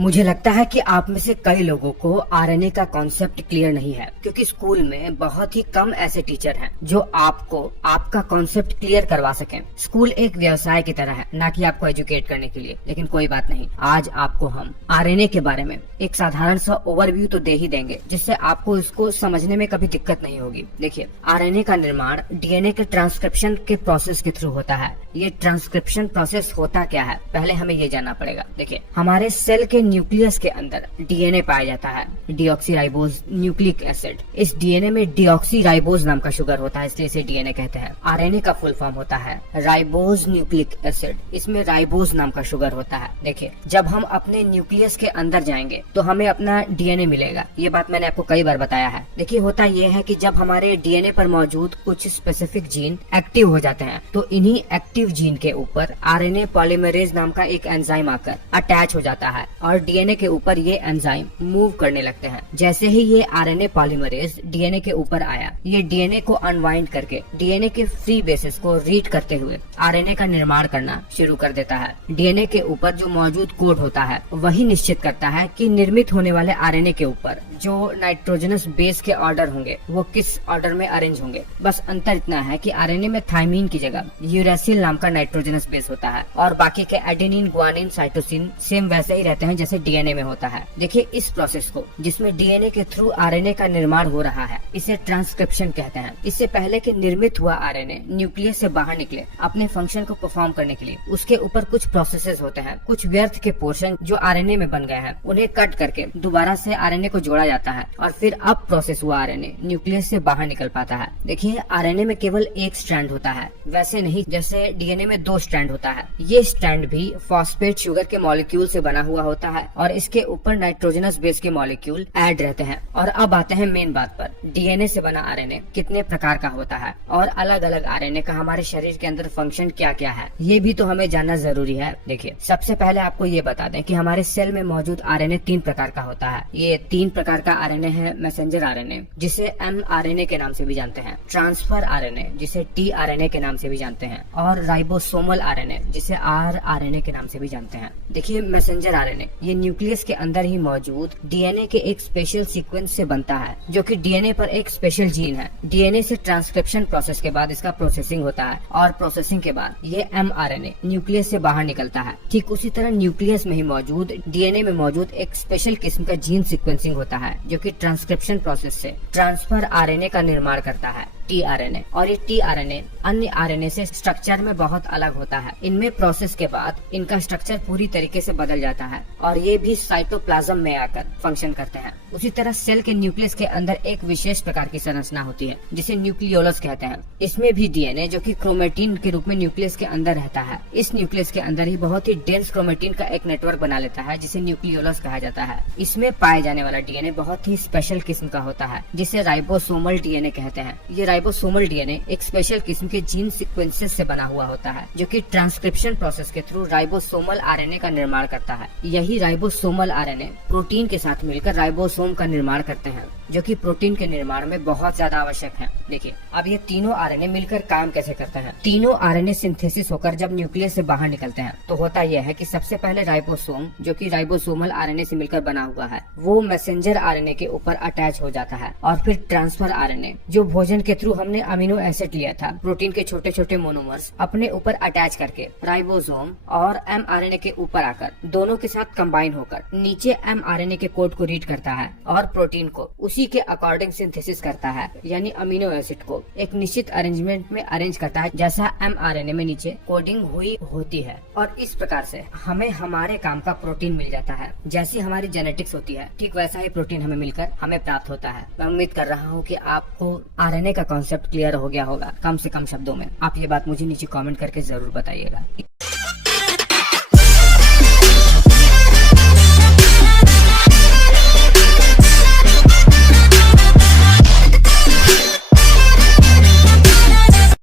मुझे लगता है कि आप में से कई लोगों को आरएनए का कॉन्सेप्ट क्लियर नहीं है, क्योंकि स्कूल में बहुत ही कम ऐसे टीचर हैं जो आपको आपका कॉन्सेप्ट क्लियर करवा सकें। स्कूल एक व्यवसाय की तरह है, ना कि आपको एजुकेट करने के लिए। लेकिन कोई बात नहीं, आज आपको हम आरएनए के बारे में एक साधारण सा ओवरव्यू तो दे ही देंगे, जिससे आपको इसको समझने में कभी दिक्कत नहीं होगी। देखिए, आरएनए का निर्माण डीएनए के ट्रांसक्रिप्शन के प्रोसेस के थ्रू होता है। ये ट्रांसक्रिप्शन प्रोसेस होता क्या है, पहले हमें ये जानना पड़ेगा। देखिए, हमारे सेल के न्यूक्लियस के अंदर डीएनए पाया जाता है, डीऑक्सीराइबोज न्यूक्लिक एसिड। इस डीएनए में डीऑक्सीराइबोज नाम का शुगर होता है, इसलिए इसे डीएनए कहते हैं। आरएनए का फुल फॉर्म होता है राइबोज न्यूक्लिक एसिड, इसमें राइबोज नाम का शुगर होता है। देखिए, जब हम अपने न्यूक्लियस के अंदर जाएंगे तो हमें अपना डीएनए मिलेगा। ये बात मैंने आपको कई बार बताया है। देखिए, होता यह है कि जब हमारे डीएनए पर मौजूद कुछ स्पेसिफिक जीन एक्टिव हो जाते हैं, तो इन्हीं एक्टिव जीन के ऊपर आरएनए पॉलीमरेज नाम का एक एंजाइम आकर अटैच हो जाता है और डीएनए के ऊपर ये एंजाइम मूव करने लगते हैं। जैसे ही ये आरएनए पॉलीमरेज डीएनए के ऊपर आया, ये डीएनए को अनवाइंड करके डीएनए के फ्री बेसिस को रीड करते हुए आरएनए का निर्माण करना शुरू कर देता है। डीएनए के ऊपर जो मौजूद कोड होता है वही निश्चित करता है कि निर्मित होने वाले आरएनए के ऊपर जो नाइट्रोजनस बेस के ऑर्डर होंगे वो किस ऑर्डर में अरेंज होंगे। बस अंतर इतना है कि आरएनए में थाइमीन की जगह यूरेसिल नाम का नाइट्रोजनस बेस होता है और बाकी के एडेनिन, ग्वानिन, साइटोसिन सेम वैसे ही रहते हैं जैसे डीएनए में होता है। देखिए, इस प्रोसेस को जिसमें डीएनए के थ्रू आरएनए का निर्माण हो रहा है, इसे ट्रांसक्रिप्शन कहते हैं। इससे पहले कि निर्मित हुआ आरएनए न्यूक्लियस से बाहर निकले अपने फंक्शन को परफॉर्म करने के लिए, उसके ऊपर कुछ प्रोसेसेस होते हैं। कुछ व्यर्थ के पोर्शन जो आरएनए में बन गए हैं उन्हें कट करके दोबारा से आरएनए को जोड़ा जाता है और फिर अब प्रोसेस हुआ आरएनए न्यूक्लियस से बाहर निकल पाता है। देखिए, आरएनए में केवल एक स्ट्रैंड होता है, वैसे नहीं जैसे डीएनए में 2 स्ट्रैंड होता है। ये स्ट्रैंड भी फॉस्फेट शुगर के मॉलिक्यूल से बना हुआ होता है और इसके ऊपर नाइट्रोजनस बेस के मॉलिक्यूल ऐड रहते हैं। और अब आते हैं मेन बात पर, डीएनए से बना आरएनए कितने प्रकार का होता है और अलग अलग आरएनए का हमारे शरीर के अंदर फंक्शन क्या क्या है, ये भी तो हमें जानना जरूरी है। देखिए, सबसे पहले आपको ये बता दें कि हमारे सेल में मौजूद आरएनए 3 प्रकार का होता है। ये 3 प्रकार का आरएनए है मैसेंजर आरएनए, जिसे एमआरएनए के नाम से भी जानते हैं, ट्रांसफर आरएनए जिसे टीआरएनए के नाम से भी जानते हैं, और राइबोसोमल आरएनए जिसे आरआरएनए के नाम से भी जानते हैं। देखिए, मैसेंजर आरएनए ये न्यूक्लियस के अंदर ही मौजूद डीएनए के एक स्पेशल सीक्वेंस से बनता है, जो कि डीएनए पर एक स्पेशल जीन है। डीएनए से ट्रांसक्रिप्शन प्रोसेस के बाद इसका प्रोसेसिंग होता है और प्रोसेसिंग के बाद ये एमआरएनए न्यूक्लियस से बाहर निकलता है। ठीक उसी तरह न्यूक्लियस में ही मौजूद डीएनए में मौजूद एक स्पेशल किस्म का जीन सीक्वेंसिंग होता है, जो कि ट्रांसक्रिप्शन प्रोसेस से ट्रांसफर आरएनए का निर्माण करता है, टीआरएनए। और ये टीआरएनए अन्य आरएनए से स्ट्रक्चर में बहुत अलग होता है। इनमें प्रोसेस के बाद इनका स्ट्रक्चर पूरी तरीके से बदल जाता है और ये भी साइटोप्लाज्म में आकर फंक्शन करते हैं। उसी तरह सेल के न्यूक्लियस के अंदर एक विशेष प्रकार की संरचना होती है जिसे न्यूक्लियोलस कहते हैं। इसमें भी डीएनए जो कि क्रोमेटिन के रूप में न्यूक्लियस के अंदर रहता है, इस न्यूक्लियस के अंदर ही बहुत ही डेंस क्रोमेटिन का एक नेटवर्क बना लेता है जिसे न्यूक्लियोलस कहा जाता है। इसमें पाए जाने वाला डीएनए बहुत ही स्पेशल किस्म का होता है जिसे राइबोसोमल डीएनए कहते हैं। ये राइबोसोमल डीएनए एक स्पेशल किस्म के जीन सीक्वेंसेस से बना हुआ होता है, जो कि ट्रांसक्रिप्शन प्रोसेस के थ्रू राइबोसोमल आरएनए का निर्माण करता है। यही राइबोसोमल आरएनए प्रोटीन के साथ मिलकर राइबोसोम का निर्माण करते हैं, जो कि प्रोटीन के निर्माण में बहुत ज्यादा आवश्यक है। देखिए, अब ये तीनों आरएनए मिलकर काम कैसे करते हैं। तीनों आरएनए सिंथेसिस होकर जब न्यूक्लियस से बाहर निकलते हैं तो होता यह है कि सबसे पहले राइबोसोम, जो कि राइबोसोमल आरएनए से मिलकर बना हुआ है, वो मैसेंजर आरएनए के ऊपर अटैच हो जाता है और फिर ट्रांसफर आरएनए, जो भोजन के थ्रू हमने अमीनो एसिड लिया था, प्रोटीन के छोटे छोटे मोनोमर्स अपने ऊपर अटैच करके राइबोसोम और एमआरएनए के ऊपर आकर दोनों के साथ कंबाइन होकर नीचे एमआरएनए के कोड को रीड करता है और प्रोटीन को उसी के अकॉर्डिंग सिंथेसिस करता है, यानी अमीनो एसिड को एक निश्चित अरेंजमेंट में अरेंज करता है जैसा एमआरएनए में नीचे कोडिंग हुई होती है। और इस प्रकार से हमें हमारे काम का प्रोटीन मिल जाता है। जैसी हमारी जेनेटिक्स होती है, ठीक वैसा ही प्रोटीन हमें मिलकर हमें प्राप्त होता है। मैं उम्मीद कर रहा हूँ कि आपको आरएनए का कॉन्सेप्ट क्लियर हो गया होगा कम से कम शब्दों में। आप ये बात मुझे नीचे कमेंट करके जरूर बताइएगा।